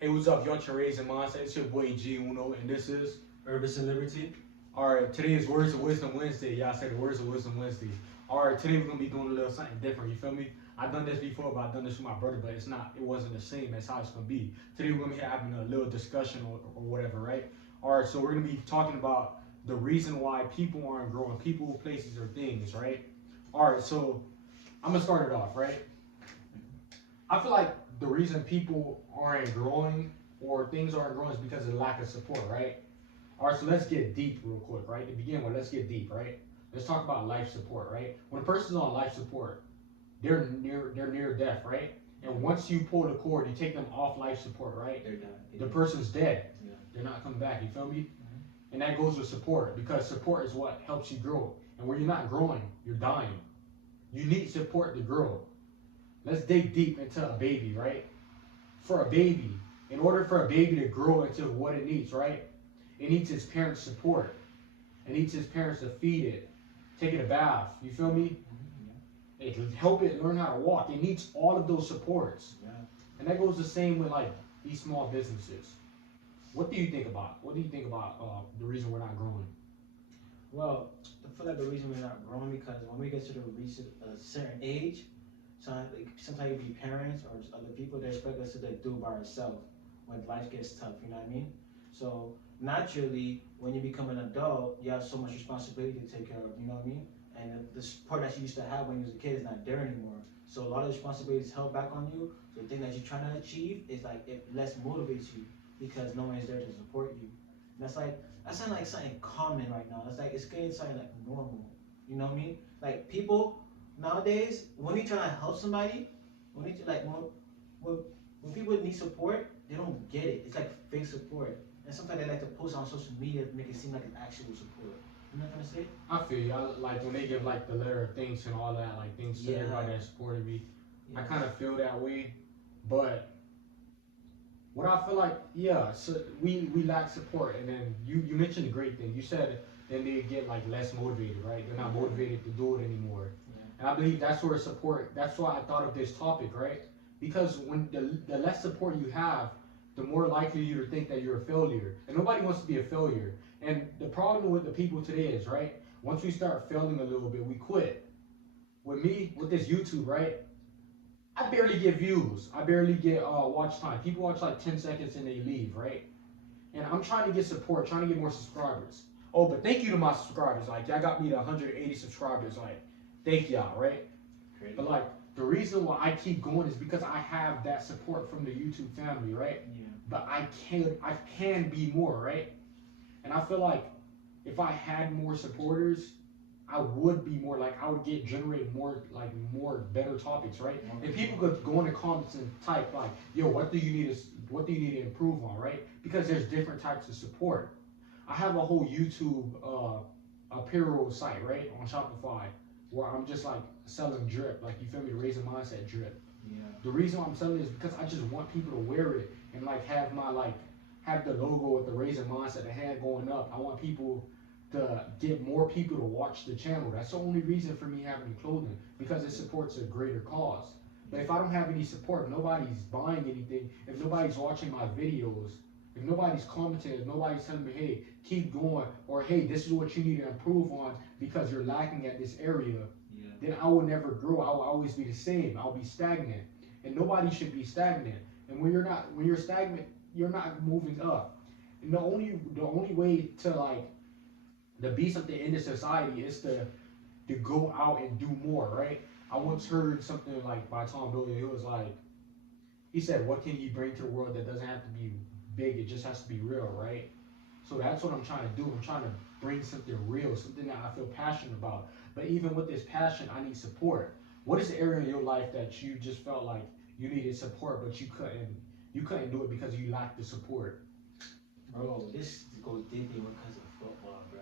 Hey, what's up? Y'all Raising Mindset. It's your boy G Uno, and this is Urban and Liberty. all right. Today is Words of Wisdom Wednesday. Y'all say the Words of Wisdom Wednesday. All right, today we're gonna be doing a little something different. You feel me? I've done this before, but I've done this with my brother, but it's not. It wasn't the same as how it's gonna be. Today we're gonna be having a little discussion or whatever, right? All right, so we're gonna be talking about the reason why people aren't growing, people, places, or things, right? All right, so I'm gonna start it off, right? I feel like the reason people aren't growing or things aren't growing is because of lack of support, right? All right, so let's get deep real quick, right? To begin with, let's get deep, right? Let's talk about life support, right? When a person's on life support, they're near death, right? And once you pull the cord, you take them off life support, right? They're done. The person's dead. Yeah. They're not coming back. You feel me? And that goes with support because support is what helps you grow. And when you're not growing, you're dying. You need support to grow. Let's dig deep into a baby, right? For a baby, in order for a baby to grow into what it needs, right? It needs its parents' support. It needs its parents to feed it, take it a bath. You feel me? It can help it learn how to walk. It needs all of those supports. Yeah. And that goes the same with like these small businesses. What do you think about? What do you think about the reason we're not growing? Well, I feel like the reason we're not growing because when we get to reach a certain age, sometimes it be parents or just other people they expect us to like, do by ourselves when life gets tough. You know what I mean? So naturally, when you become an adult, you have so much responsibility to take care of. You know what I mean? And the support that you used to have when you was a kid is not there anymore. So a lot of responsibilities held back on you. So the thing that you're trying to achieve is like it less motivates you because no one is there to support you. And that's not like something common right now. It's like it's getting something like normal. You know what I mean? Like people nowadays, when you trying to help somebody, when you like when, when people need support, they don't get it. It's like fake support. And sometimes they like to post on social media to make it seem like it's actual support. You know what I'm trying to say? I feel you. Like when they give like the letter of thanks and all that, like thanks to Yeah. everybody that supported me. I Yeah. kind of feel that way, but what I feel like, yeah, so we lack support, and then you mentioned a great thing. You said then they get like less motivated, right? They're not motivated to do it anymore, Yeah. and I believe that's where support. That's why I thought of this topic, right? Because when the less support you have, the more likely you to think that you're a failure, and nobody wants to be a failure. And the problem with the people today is, right? Once we start failing a little bit, we quit. With me, with this YouTube, right? I barely get views. I barely get watch time. People watch like 10 seconds and they leave, right? And I'm trying to get support, trying to get more subscribers. Oh, but thank you to my subscribers. Like, y'all got me to 180 subscribers. Like, thank y'all, right? Great. But like, the reason why I keep going is because I have that support from the YouTube family, right? Yeah. But I can be more, right? And I feel like if I had more supporters, I would be more like I would generate more better topics, right? And people could go in the comments and type like, "Yo, what do you need to improve on?" Right? Because there's different types of support. I have a whole YouTube apparel site, right, on Shopify, where I'm just like selling drip, like you feel me, raising mindset drip. Yeah. The reason why I'm selling it is because I just want people to wear it and like have the logo with the raising mindset, the hand going up. I want people to get more people to watch the channel. That's the only reason for me having clothing because it supports a greater cause. But if I don't have any support, if nobody's buying anything, if nobody's watching my videos, if nobody's commenting, if nobody's telling me, hey, keep going, or hey, this is what you need to improve on because you're lacking at this area, Yeah. then I will never grow. I will always be the same. I'll be stagnant. And nobody should be stagnant. And when you're stagnant, you're not moving up. And the only way to like to be something in the society is to go out and do more, right? I once heard something like by Tom Billion. It was like he said, "What can you bring to the world that doesn't have to be big? It just has to be real, right?" So that's what I'm trying to do. I'm trying to bring something real, something that I feel passionate about. But even with this passion, I need support. What is the area in your life that you just felt like you needed support, but you couldn't do it because you lacked the support? Bro, this goes deeply because of football, bro.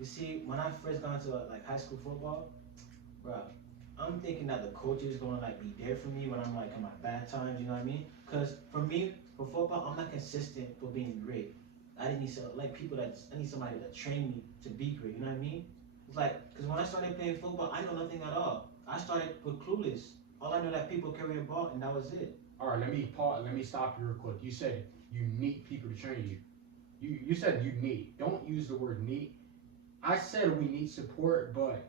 You see, when I first got into like high school football, bro, I'm thinking that the coach is gonna like be there for me when I'm like in my bad times. You know what I mean? Cause for me, for football, I'm not consistent for being great. I didn't need like people that I need somebody that train me to be great. You know what I mean? It's like, cause when I started playing football, I know nothing at all. I started with clueless. All I know that people carry a ball and that was it. All right, let me pause. Let me stop you real quick. You said you need people to train you. You said you need. Don't use the word need. I said we need support, but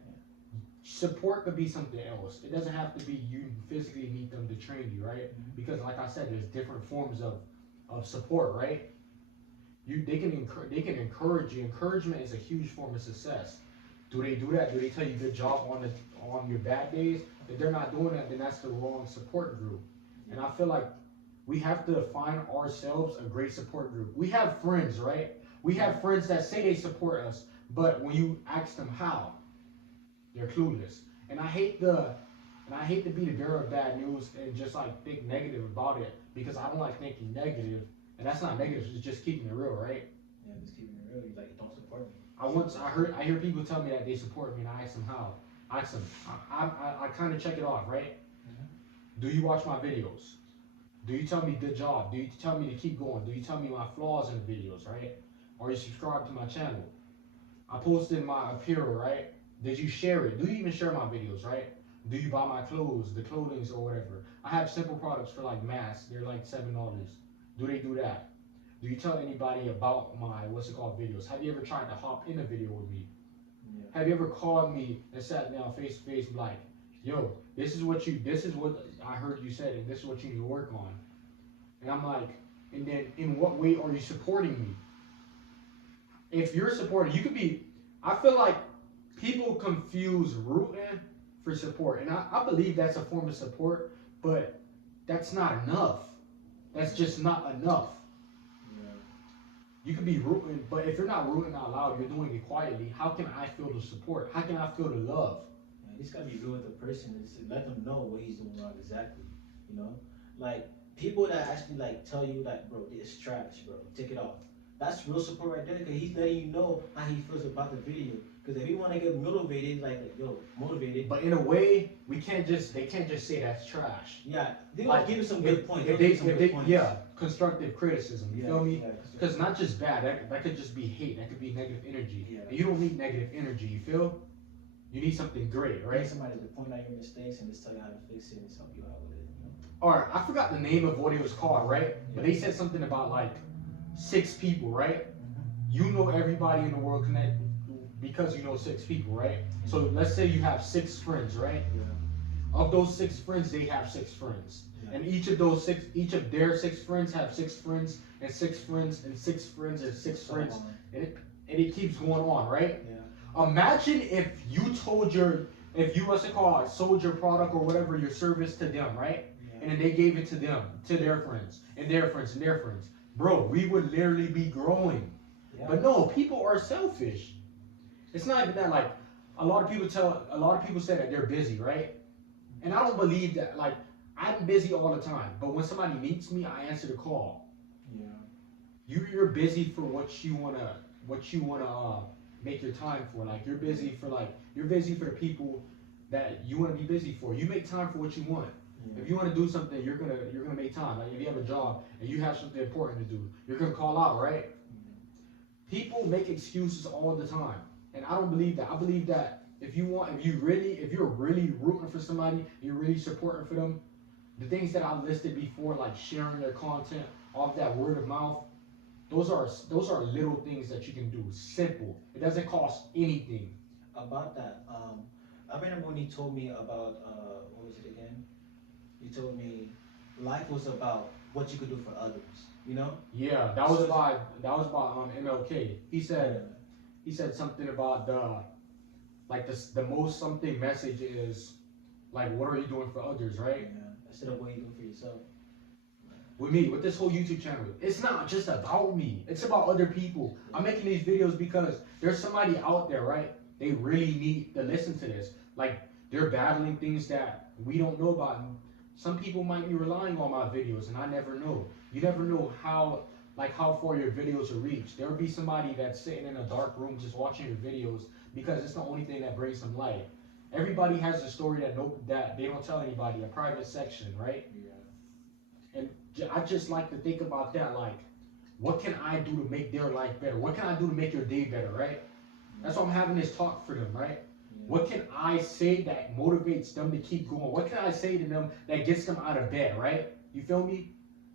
support could be something else. It doesn't have to be you physically need them to train you, right? Because like I said, there's different forms of support, right? They can encourage you. Encouragement is a huge form of success. Do they do that? Do they tell you good job on your bad days? If they're not doing that, then that's the wrong support group. And I feel like we have to find ourselves a great support group. We have friends, right? We have friends that say they support us, but when you ask them how, they're clueless. And I hate to be the bearer of bad news and just like think negative about it because I don't like thinking negative. And that's not negative, it's just keeping it real, right? Yeah, just keeping it real. You like don't support me. I hear people tell me that they support me and I ask them how. I ask them, I kind of check it off, right? Do you watch my videos? Do you tell me good job? Do you tell me to keep going? Do you tell me my flaws in the videos, right? Are you subscribed to my channel? I posted my apparel, right? Did you share it? Do you even share my videos, right? Do you buy my clothes, the clothings or whatever? I have simple products for like masks. They're like $7. Do they do that? Do you tell anybody about my, videos? Have you ever tried to hop in a video with me? Yeah. Have you ever called me and sat down face to face like, yo, this is what I heard you said and this is what you need to work on. And I'm like, and then in what way are you supporting me? If you're supporting, you could be, I feel like people confuse rooting for support. And I believe that's a form of support, but that's not enough. That's just not enough. Yeah. You could be rooting, but if you're not rooting out loud, you're doing it quietly. How can I feel the support? How can I feel the love? You just gotta be real with the person and just let them know what he's doing wrong exactly. You know, like people that actually like tell you like, bro, it's trash, bro, take it off. That's real support right there because he's letting you know how he feels about the video. Because if you want to get motivated, like yo, motivated. But in a way, they can't just say that's trash. Yeah, they like, give you some good points. Yeah, constructive criticism. You feel me? Yeah, because not just bad. That could just be hate. That could be negative energy. Yeah. And you don't need negative energy. You feel? You need something great, You right? need somebody to point out your mistakes and just tell you how to fix it and help you out with it. You know? All right, I forgot the name of what it was called, right? But they said something about like 6 people, right? You know everybody in the world connect because you know 6 people, right? So let's say you have 6 friends, right? Yeah. Of those 6 friends, they have 6 friends. Yeah. And each of their 6 friends have 6 friends and 6 friends and 6 friends and 6 friends. And it keeps going on, right? Yeah. Imagine if you sold your product or whatever, your service to them, right? Yeah. And then they gave it to them, to their friends, and their friends, and their friends. Bro, we would literally be growing. Yeah. But no, people are selfish. It's not even that, like, a lot of people say that they're busy, right? And I don't believe that. Like, I'm busy all the time, but when somebody needs me, I answer the call. Yeah. You're busy for what you wanna make your time for. Like, you're busy for the people that you wanna be busy for. You make time for what you want. Yeah. If you want to do something, you're gonna make time. Like if you have a job and you have something important to do, you're gonna call out, right? People make excuses all the time, and I don't believe that. I believe that if you're really rooting for somebody, you're really supporting for them, the things that I listed before, like sharing their content off that word of mouth, those are little things that you can do. Simple. It doesn't cost anything. About that, I remember when he told me about what was it again? He told me life was about what you could do for others. You know? Yeah, that was by MLK. He said something about the most something message is like, what are you doing for others, right? Yeah. Instead of what you do for yourself. With me, with this whole YouTube channel, it's not just about me. It's about other people. I'm making these videos because there's somebody out there, right? They really need to listen to this. Like, they're battling things that we don't know about. And some people might be relying on my videos, and I never know. You never know how far your videos will reach. There will be somebody that's sitting in a dark room just watching your videos because it's the only thing that brings them light. Everybody has a story that they don't tell anybody, a private section, right? Yeah. And I just like to think about that, like, what can I do to make their life better? What can I do to make your day better, right? That's why I'm having this talk for them, right? Yeah. What can I say that motivates them to keep going? What can I say to them that gets them out of bed, right? You feel me?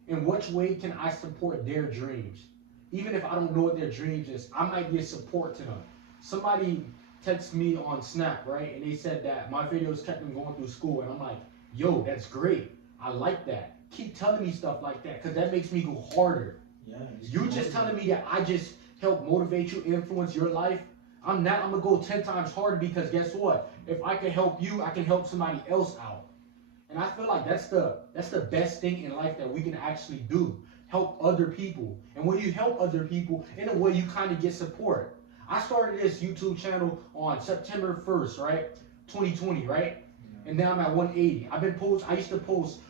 In which way can I support their dreams? Even if I don't know what their dreams is, I might be a support to them. Somebody texted me on Snap, right? And they said that my videos kept them going through school. And I'm like, yo, that's great. I like that. Keep telling me stuff like that because that makes me go harder. Yeah. You just telling me that I just help motivate you, influence your life. I'm gonna go 10 times harder because guess what? If I can help you, I can help somebody else out. And I feel like that's the best thing in life that we can actually do. Help other people. And when you help other people, in a way you kind of get support. I started this YouTube channel on September 1st, right? 2020, right? Yeah. And now I'm at 180. I used to post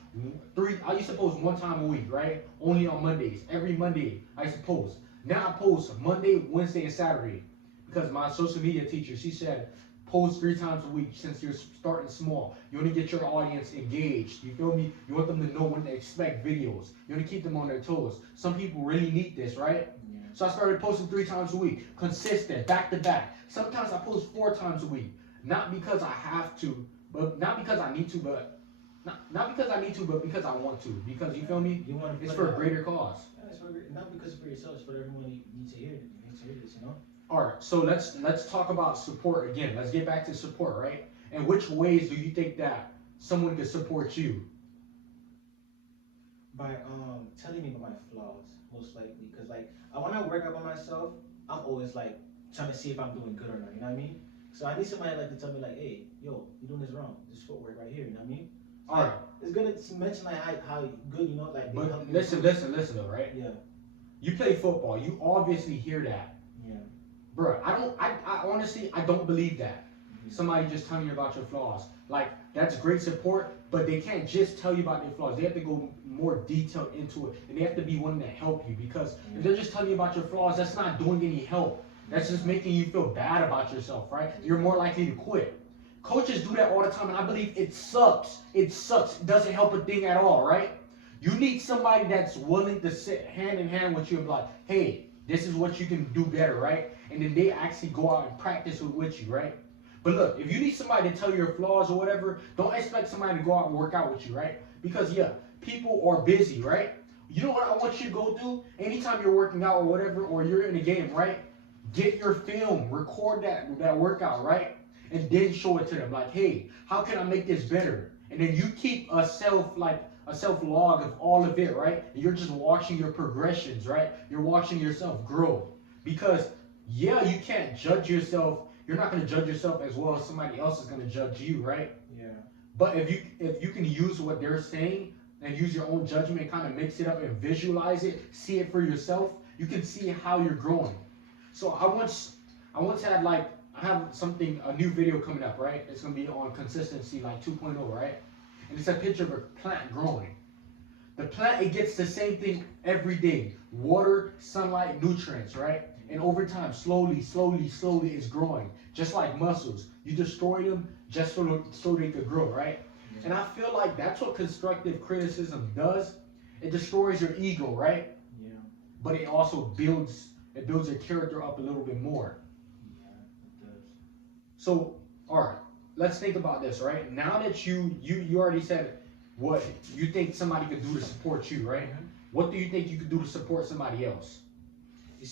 one time a week, right? Only on Mondays. Every Monday I used to post. Now I post Monday, Wednesday, and Saturday. Because my social media teacher, she said, post 3 times a week since you're starting small. You want to get your audience engaged. You feel me? You want them to know when to expect videos. You want to keep them on their toes. Some people really need this, right? Yeah. So I started posting 3 times a week, consistent, back to back. Sometimes I post 4 times a week. Not because I have to, but not because I need to, but not because I need to, but because I want to. Because you feel me? It's for a greater cause. Yeah, not because for yourself, it's for everyone you need to hear it. You need to hear this, you know? All right, so let's talk about support again. Let's get back to support, right? And which ways do you think that someone could support you? By telling me about my flaws, most likely. Because like when I work out by myself, I'm always like trying to see if I'm doing good or not. You know what I mean? So I need somebody like to tell me like, hey, yo, you're doing this wrong. This footwork right here. You know what I mean? So all right. It's gonna mention like how good, you know, like. But listen though, right? Yeah. You play football. You obviously hear that. Yeah. Bro, I honestly, I don't believe that. Mm-hmm. Somebody just telling you about your flaws. Like, that's great support, but they can't just tell you about their flaws. They have to go more detailed into it, and they have to be one to help you, because if they're just telling you about your flaws, that's not doing any help. That's just making you feel bad about yourself, right? You're more likely to quit. Coaches do that all the time, and I believe it sucks. It sucks. It doesn't help a thing at all, right? You need somebody that's willing to sit hand in hand with you and be like, hey, this is what you can do better, right? And then they actually go out and practice it with you, right? But look, if you need somebody to tell you your flaws or whatever, don't expect somebody to go out and work out with you, right? Because, yeah, people are busy, right? You know what I want you to go do? Anytime you're working out or whatever, or you're in a game, right? Get your film, record that workout, right? And then show it to them. Like, hey, how can I make this better? And then you keep a self log of all of it, right? And you're just watching your progressions, right? You're watching yourself grow. Because, yeah, you can't judge yourself. You're not going to judge yourself as well as somebody else is going to judge you, right? Yeah. But if you can use what they're saying and use your own judgment and kind of mix it up and visualize it, see it for yourself, you can see how you're growing. So I once had I have a new video coming up, right? It's going to be on consistency, like 2.0, right? And it's a picture of a plant growing. The plant, it gets the same thing every day. Water, sunlight, nutrients, right? And over time, slowly, it's growing. Just like muscles. You destroy them just so they could grow, right? Yeah. And I feel like that's what constructive criticism does. It destroys your ego, right? Yeah. But it also builds your character up a little bit more. Yeah, it does. So, all right, let's think about this, right? Now that you already said what you think somebody could do to support you, right? Mm-hmm. What do you think you could do to support somebody else? You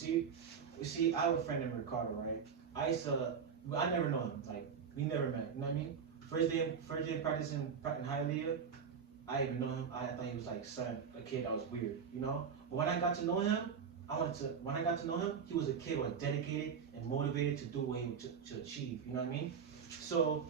see, I have a friend named Ricardo, right? I never know him. Like, we never met. You know what I mean? First day practicing in Hialeah, I didn't know him. I thought he was like a kid that was weird, you know? But when I got to know him, he was a kid who was dedicated and motivated to do what he to achieve. You know what I mean? So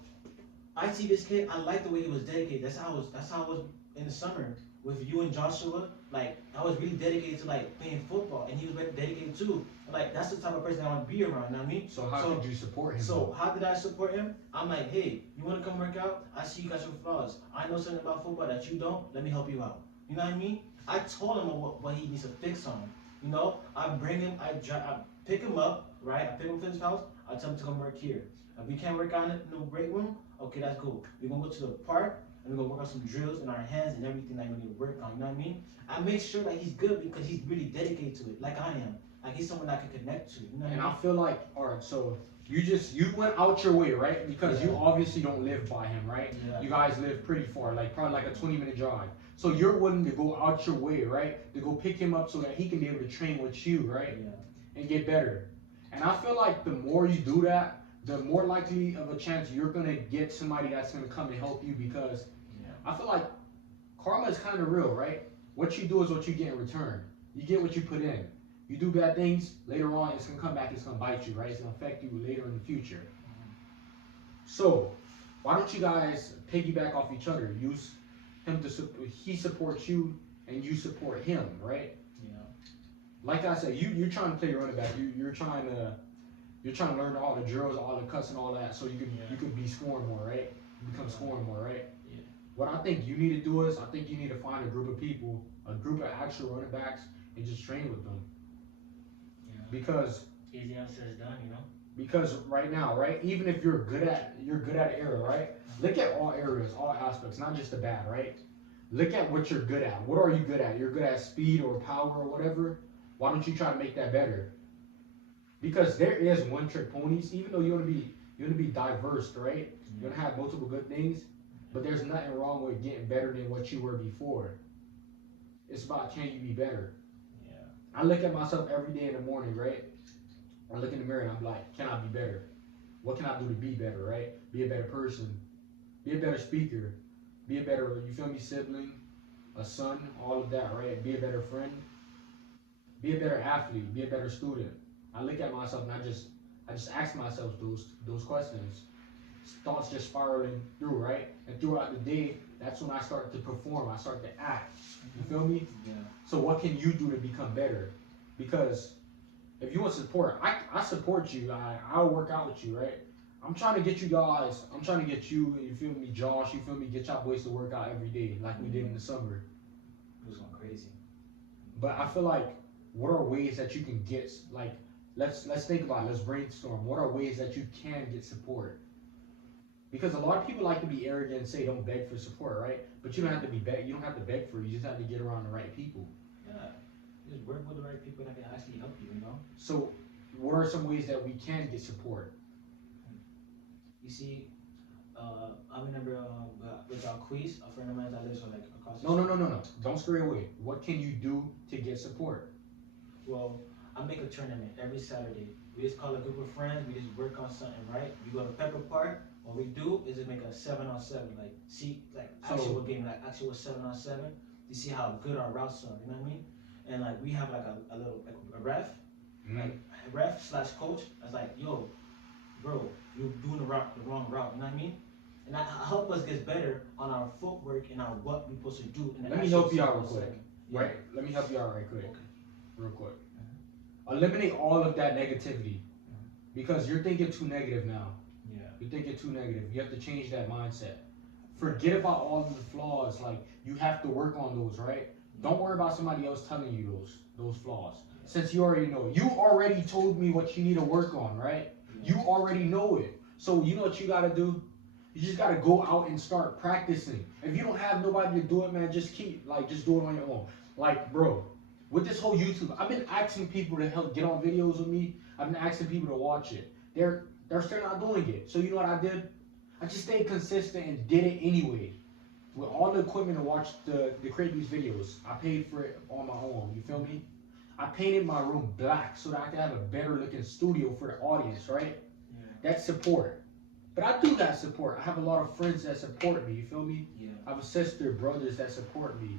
I see this kid. I like the way he was dedicated. That's how I was in the summer with you and Joshua. Like, I was really dedicated to like playing football, and he was very dedicated too. Like, that's the type of person I want to be around. You know what I mean? So how did you support him? So how did I support him? I'm like, hey, you want to come work out? I see you got your flaws. I know something about football that you don't. Let me help you out. You know what I mean? I told him what he needs to fix on. You know, I bring him, I pick him up, right? I pick him up from his house. I tell him to come work here. If we can't work on it in the weight room, okay, that's cool. We're gonna go to the park and we're gonna work on some drills in our hands and everything that we need to work on. You know what I mean? I make sure that he's good because he's really dedicated to it, like I am. Like, he's someone I can connect to. You know what and I mean? I feel like, all right, so you went out your way, right? Because you obviously don't live by him, right? Yeah. You guys live pretty far, like probably like a 20-minute drive. So you're willing to go out your way, right? To go pick him up so that he can be able to train with you, right? Yeah. And get better. And I feel like the more you do that, the more likely of a chance you're gonna get somebody that's gonna come and help you, because I feel like karma is kind of real, right? What you do is what you get in return. You get what you put in. You do bad things, later on it's gonna come back, it's gonna bite you, right? It's gonna affect you later in the future. So why don't you guys piggyback off each other? Use him to he supports you and you support him, right? Yeah. Like I said, you're trying to play running back. You're trying to learn all the drills, all the cuts, and all that, so you could be scoring more, right? You become scoring more, right? Yeah. What I think you need to do is, I think you need to find a group of people, a group of actual running backs, and just train with them. Yeah. Because easier said done, you know. Because right now, right, even if you're good at an area, right? Look at all areas, all aspects, not just the bad, right? Look at what you're good at. What are you good at? You're good at speed or power or whatever. Why don't you try to make that better? Because there is one trick ponies, even though you want to be diverse, right? You want to have multiple good things, but there's nothing wrong with getting better than what you were before. It's about, can you be better? Yeah. I look at myself every day in the morning, right? I look in the mirror and I'm like, can I be better? What can I do to be better, right? Be a better person, be a better speaker, be a better, you feel me, sibling, a son, all of that, right? Be a better friend, be a better athlete, be a better student. I look at myself and I just ask myself those questions. Thoughts just spiraling through, right? And throughout the day, that's when I start to perform, I start to act. You feel me? Yeah. So what can you do to become better? Because if you want support, I support you. I'll work out with you, right? I'm trying to get you guys, I'm trying to get you feel me, Josh, you feel me, get y'all boys to work out every day like we did in the summer. It was going crazy. But I feel like, what are ways that you can get, like, let's think about it, let's brainstorm. What are ways that you can get support? Because a lot of people like to be arrogant and say don't beg for support, right? But you don't have to be you don't have to beg for it, you just have to get around the right people. Yeah. Just work with the right people that can actually help you, you know? So what are some ways that we can get support? You see, I remember with our quiz, a friend of mine that lives like across the No. Don't stray away. What can you do to get support? Well, I make a tournament every Saturday. We just call a group of friends, we just work on something, right? We go to Pepper Park. What we do is just make a 7-on-7, actual game, like actual 7-on-7, to see how good our routes are, you know what I mean? And like we have like a little like a ref, like a ref/coach. That's like, yo, bro, you're doing the wrong route, you know what I mean? And that help us get better on our footwork and on what we're supposed to do. Let me help you out real quick. Right? Let me help you out right quick. Okay. Real quick. Eliminate all of that negativity. Because you're thinking too negative now. Yeah. You're thinking too negative. You have to change that mindset. Forget about all of the flaws. Like, you have to work on those, right? Don't worry about somebody else telling you those flaws. Since you already know. You already told me what you need to work on, right? You already know it. So you know what you gotta do? You just gotta go out and start practicing. If you don't have nobody to do it, man, just do it on your own. Like, bro, with this whole YouTube, I've been asking people to help get on videos with me. I've been asking people to watch it. They're still not doing it. So you know what I did? I just stayed consistent and did it anyway. With all the equipment to watch to create these videos, I paid for it on my own. You feel me? I painted my room black so that I could have a better looking studio for the audience, right? Yeah. That's support. But I do got support. I have a lot of friends that support me. You feel me? Yeah. I have a sister, brothers that support me,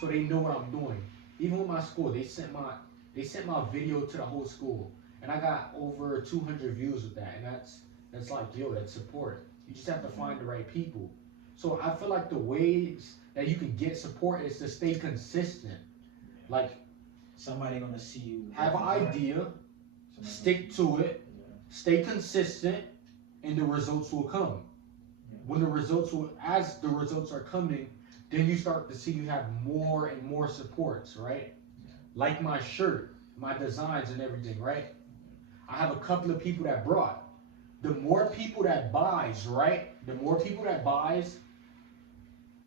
so they know what I'm doing. Even with my school, they sent my video to the whole school, and I got over 200 views with that. And that's like, yo, that's support. You just have to find the right people. So I feel like the ways that you can get support is to stay consistent. Like, somebody gonna see you. have an idea, stick to it, stay consistent, and the results will come. When as the results are coming, then you start to see you have more and more supports, right? Like my shirt, my designs and everything, right? I have a couple of people that brought. The more people that buys, right? The more people that buys,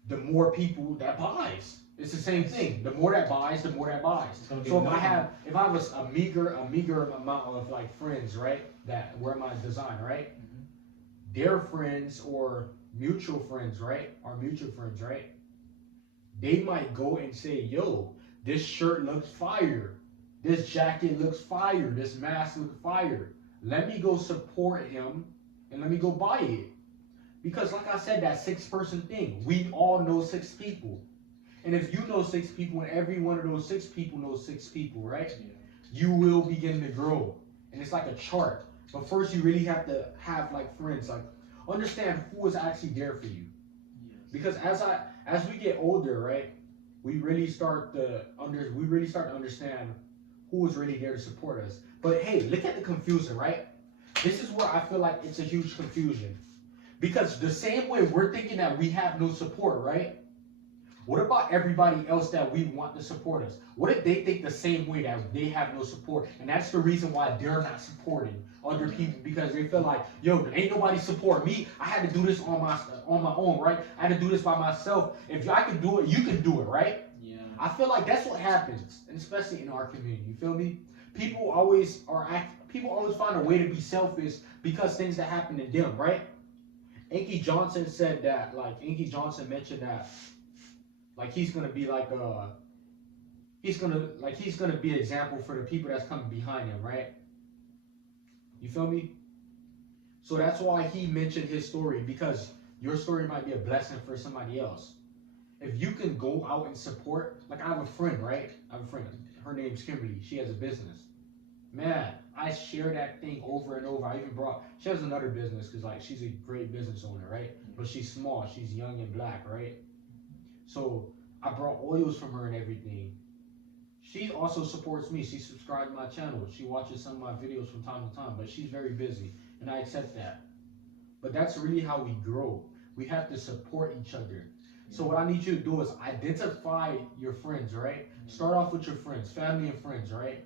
the more people that buys. It's the same thing. The more that buys, the more that buys. So if I have a meager amount of like friends, right, that wear my design, right? Their friends or mutual friends, right? Our mutual friends, right? they might go and say, yo, this shirt looks fire. This jacket looks fire. This mask looks fire. Let me go support him and let me go buy it. Because like I said, that 6-person thing, we all know 6 people. And if you know 6 people and every one of those 6 people knows 6 people, right? Yeah. You will begin to grow. And it's like a chart. But first you really have to have like friends, like understand who is actually there for you. Yes. Because as we get older, right, we really start to understand who is really there to support us. But hey, look at the confusion, right? This is where I feel like it's a huge confusion. Because the same way we're thinking that we have no support, right? What about everybody else that we want to support us? What if they think the same way that they have no support? And that's the reason why they're not supporting other people, because they feel like, yo, ain't nobody support me. I had to do this on my own, right? I had to do this by myself. If I can do it, you can do it, right? Yeah. I feel like that's what happens, and especially in our community. You feel me? People always find a way to be selfish because things that happen to them, right? Inky Johnson said that, like Inky Johnson mentioned that, like he's gonna be like he's gonna be an example for the people that's coming behind him, right? You feel me? So that's why he mentioned his story, because your story might be a blessing for somebody else. If you can go out and support, like I have a friend, right? I have a friend. Her name's Kimberly. She has a business. Man, I share that thing over and over. She has another business because like she's a great business owner, right? But she's small. She's young and black, right? So I brought oils from her and everything. She also supports me. She subscribed to my channel. She watches some of my videos from time to time, but she's very busy, and I accept that. But that's really how we grow. We have to support each other. So what I need you to do is identify your friends, right? Start off with your friends, family and friends, right?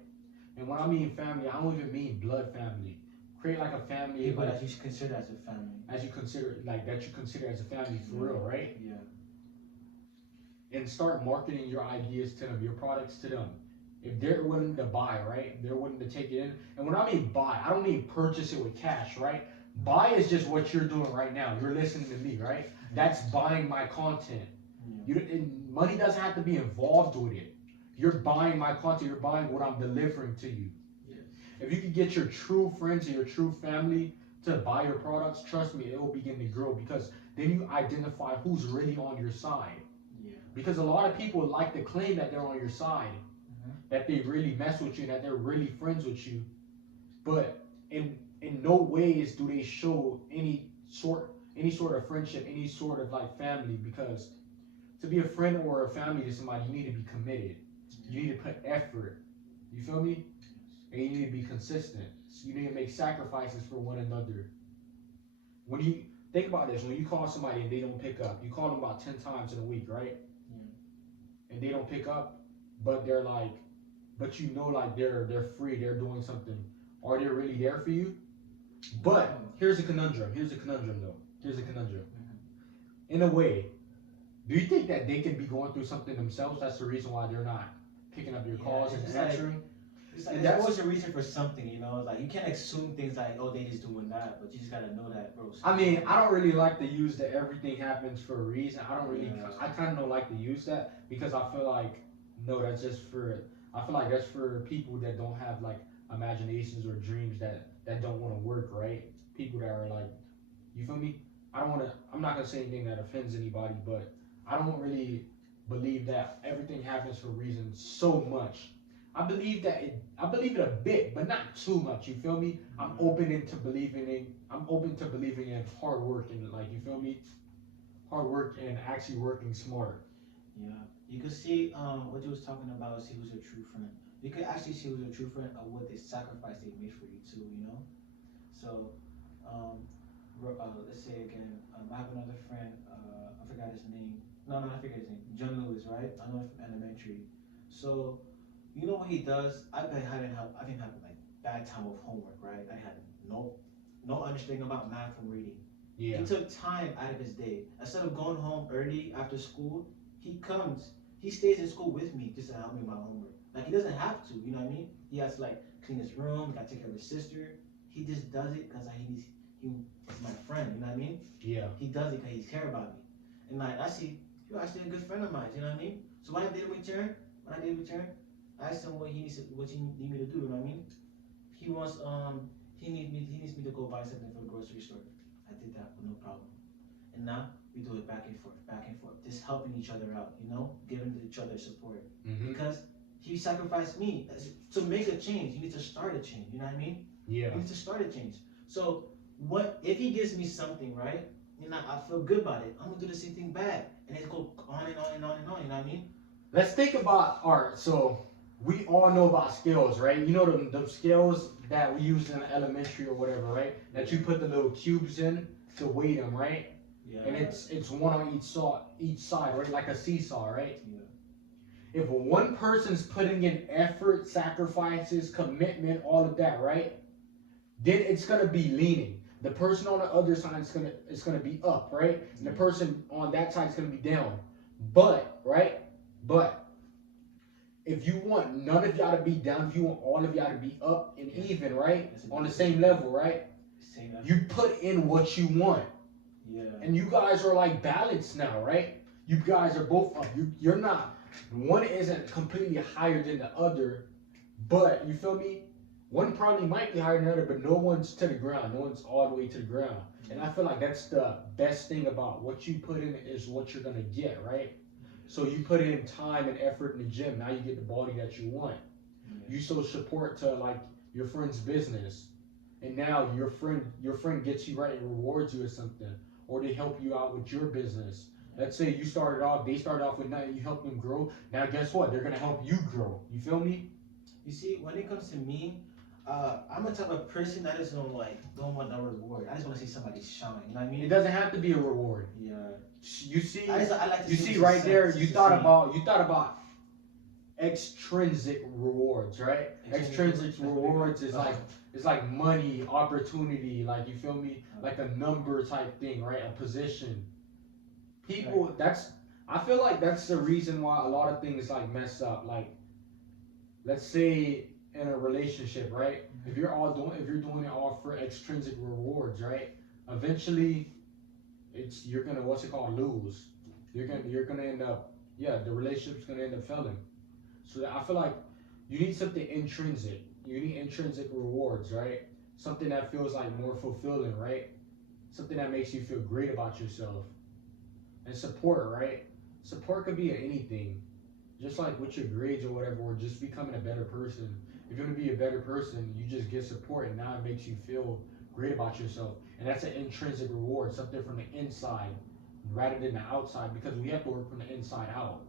And when I mean family, I don't even mean blood family. Create like a family. People like, that you consider as a family. as you consider as a family for real, right? Yeah. And start marketing your ideas to them, your products to them. If they're willing to buy, right? If they're willing to take it in. And when I mean buy, I don't mean purchase it with cash, right? Buy is just what you're doing right now. You're listening to me, right? That's buying my content. And money doesn't have to be involved with it. You're buying my content. You're buying what I'm delivering to you. Yes. If you can get your true friends and your true family to buy your products, trust me, it will begin to grow, because then you identify who's really on your side. Yeah. Because a lot of people like to claim that they're on your side, that they really mess with you, that they're really friends with you, but in no ways do they show any sort of friendship, any sort of like family. Because to be a friend or a family to somebody, you need to be committed. You need to put effort. You feel me? And you need to be consistent. So you need to make sacrifices for one another. When you think about this, when you call somebody and they don't pick up, you call them about 10 times in a week, right? And they don't pick up, but they're like, but you know, like they're free, they're doing something. Are they really there for you? But here's a conundrum. Here's a conundrum. In a way, do you think that they can be going through something themselves? That's the reason why they're not picking up your calls and answering. It's like there's always a reason for something, you know. Like you can't assume things like, oh, they just doing that, but you just gotta know that, bro. I mean, I don't really like to use that everything happens for a reason. I kind of don't like to use that, because I feel like, no, that's just for. I feel like that's for people that don't have like imaginations or dreams that don't want to work, right? People that are like, you feel me? I'm not gonna say anything that offends anybody, but I don't really believe that everything happens for a reason so much. I believe it a bit, but not too much. You feel me? I'm open to believing in hard work and, like, you feel me? Hard work and actually working smart. Yeah, you could see what you was talking about. See who's a true friend. You could actually see who's a true friend of what they sacrifice they made for you too. You know. So, let's say again, I have another friend. I forgot his name. No, I forget his name. John Lewis, right? I know him from elementary. So, you know what he does? I've been having like bad time with homework, right? I had no understanding about math and reading. Yeah. He took time out of his day. Instead of going home early after school, he stays in school with me just to help me with my homework. Like, he doesn't have to, you know what I mean? He has to like clean his room, gotta take care of his sister. He just does it because he's my friend, you know what I mean? Yeah. He does it because he cares about me. And like, I see you're actually a good friend of mine. You know what I mean? So when I did in return, I asked him what he need me to do. You know what I mean? He wants he needs me to go buy something from the grocery store. I did that with no problem. And now we do it back and forth, just helping each other out. You know, giving each other support because he sacrificed me to make a change. You need to start a change. You know what I mean? Yeah. You need to start a change. So what if he gives me something, right? And I feel good about it. I'm gonna do the same thing back, and it go on and on and on and on. You know what I mean? Let's think about art. So we all know about scales, right? You know the scales that we used in elementary or whatever, right? That you put the little cubes in to weigh them, right? Yeah. And it's one on each side, right? Like a seesaw, right? Yeah. If one person's putting in effort, sacrifices, commitment, all of that, right? Then it's gonna be leaning. The person on the other side is gonna be up, right? And the person on that side is gonna be down. But, right? But if you want none of y'all to be down, if you want all of y'all to be up and even, right? On the same level, right? You put in what you want. Yeah. And you guys are like balanced now, right? You guys are both up. You're not, one isn't completely higher than the other, but you feel me? One probably might be higher than the other, but no one's to the ground. No one's all the way to the ground. And I feel like that's the best thing about what you put in is what you're gonna get, right? So you put in time and effort in the gym, now you get the body that you want. You show support to like your friend's business, and now your friend gets you right and rewards you or something, or they help you out with your business. Let's say they started off with nothing, you help them grow. Now guess what? They're gonna help you grow. You feel me? You see, when it comes to me, I'm a type of person that just don't want no reward. I just want to see somebody shine. You know what I mean? It doesn't have to be a reward. Yeah. You see, I like to you see right there. You thought about extrinsic rewards, right? Extrinsic rewards is like money, opportunity, like you feel me, like a number type thing, right? A position. People, I feel like that's the reason why a lot of things like mess up. Like, let's say in a relationship, right? If you're doing it all for extrinsic rewards, right? Eventually, you're gonna lose. You're gonna end up, the relationship's gonna end up failing. So I feel like you need something intrinsic. You need intrinsic rewards, right? Something that feels like more fulfilling, right? Something that makes you feel great about yourself. And support, right? Support could be anything. Just like with your grades or whatever, or just becoming a better person. If you're gonna be a better person, you just get support, and now it makes you feel great about yourself. And that's an intrinsic reward, something from the inside rather than the outside, because we have to work from the inside out.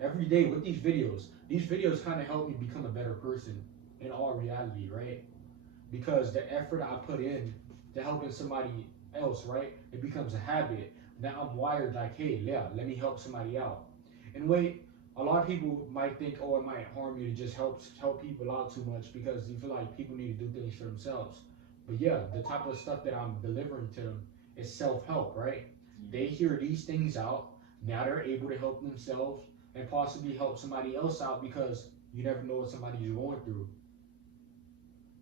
Every day with these videos kind of help me become a better person in all reality, right? Because the effort I put in to helping somebody else, right? It becomes a habit. Now I'm wired like, hey, let me help somebody out. And wait, a lot of people might think, oh, it might harm you to just help people out too much because you feel like people need to do things for themselves. But yeah, the type of stuff that I'm delivering to them is self-help, right? They hear these things out. Now they're able to help themselves and possibly help somebody else out because you never know what somebody's going through.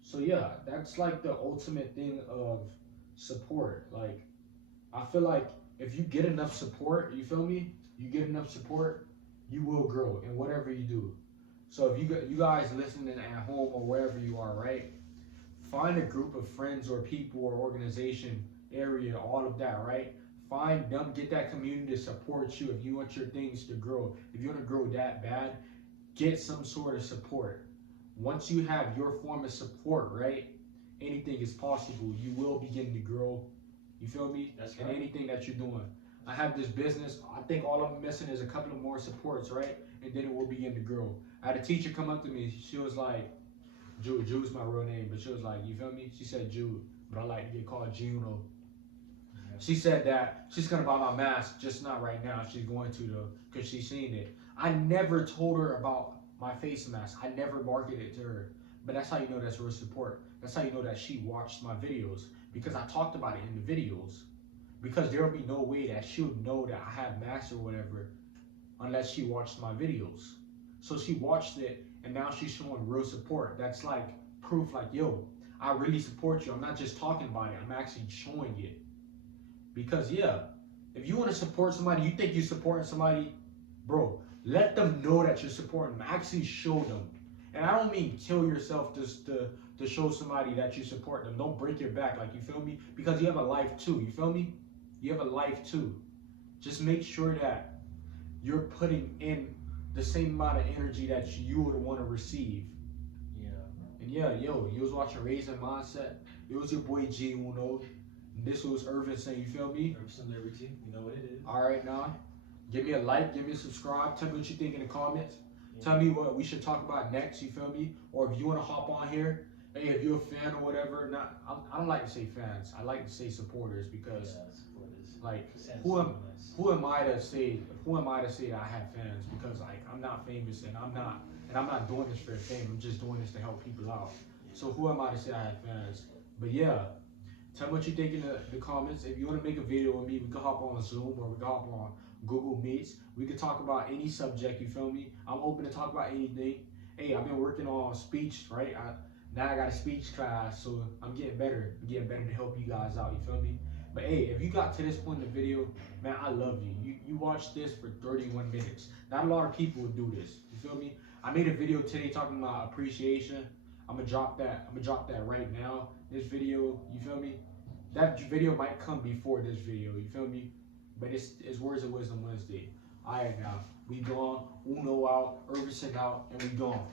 So yeah, that's like the ultimate thing of support. Like, I feel like if you get enough support, you feel me? You get enough support, you will grow in whatever you do. So if you guys listening at home or wherever you are, right? Find a group of friends or people or organization, area, all of that, right? Find them, get that community to support you if you want your things to grow. If you want to grow that bad, get some sort of support. Once you have your form of support, right? Anything is possible. You will begin to grow. You feel me? That's right. In anything that you're doing. I have this business. I think all I'm missing is a couple of more supports, right? And then it will begin to grow. I had a teacher come up to me. She was like, Jude's my real name, but she was like, you feel me? She said Jude, but I like to get called Juno. She said that she's gonna buy my mask, just not right now. She's going to though, because she's seen it. I never told her about my face mask. I never marketed it to her. But that's how you know that's real support. That's how you know that she watched my videos, because I talked about it in the videos. Because there will be no way that she would know that I have masks or whatever unless she watched my videos. So she watched it, and now she's showing real support. That's like proof, like, yo, I really support you. I'm not just talking about it. I'm actually showing it. Because yeah, If you want to support somebody, you think you're supporting somebody, bro, let them know that you're supporting them. Actually show them. And I don't mean kill yourself just to show somebody that you support them. Don't break your back, like, you feel me? Because you have a life too, you feel me? You have a life too. Just make sure that you're putting in the same amount of energy that you would want to receive. Yeah. And yeah, yo, you was watching Raising Mindset. It was your boy G Uno. This was Irvin saying, you feel me? Irvin Liberty, you know what it is. Alright, now, give me a like, give me a subscribe. Tell me what you think in the comments. Tell me what we should talk about next, you feel me? Or if you want to hop on here, hey, if you're a fan or whatever, I don't like to say fans. I like to say supporters because, like, who am I to say that I have fans? Because, like, I'm not famous and I'm not doing this for fame. I'm just doing this to help people out. So who am I to say I have fans? But yeah, tell me what you think in the comments. If you want to make a video with me, we can hop on Zoom or we can hop on Google Meets. We can talk about any subject, you feel me? I'm open to talk about anything. Hey, I've been working on speech, right? Now I got a speech class, so I'm getting better. I'm getting better to help you guys out, you feel me? But hey, if you got to this point in the video, man, I love you. You watched this for 31 minutes. Not a lot of people would do this, you feel me? I made a video today talking about appreciation. I'm gonna drop that right now. This video, you feel me? That video might come before this video, you feel me? But it's Words of Wisdom Wednesday. Alright now, we gone. Uno out, Irvin out, and we gone.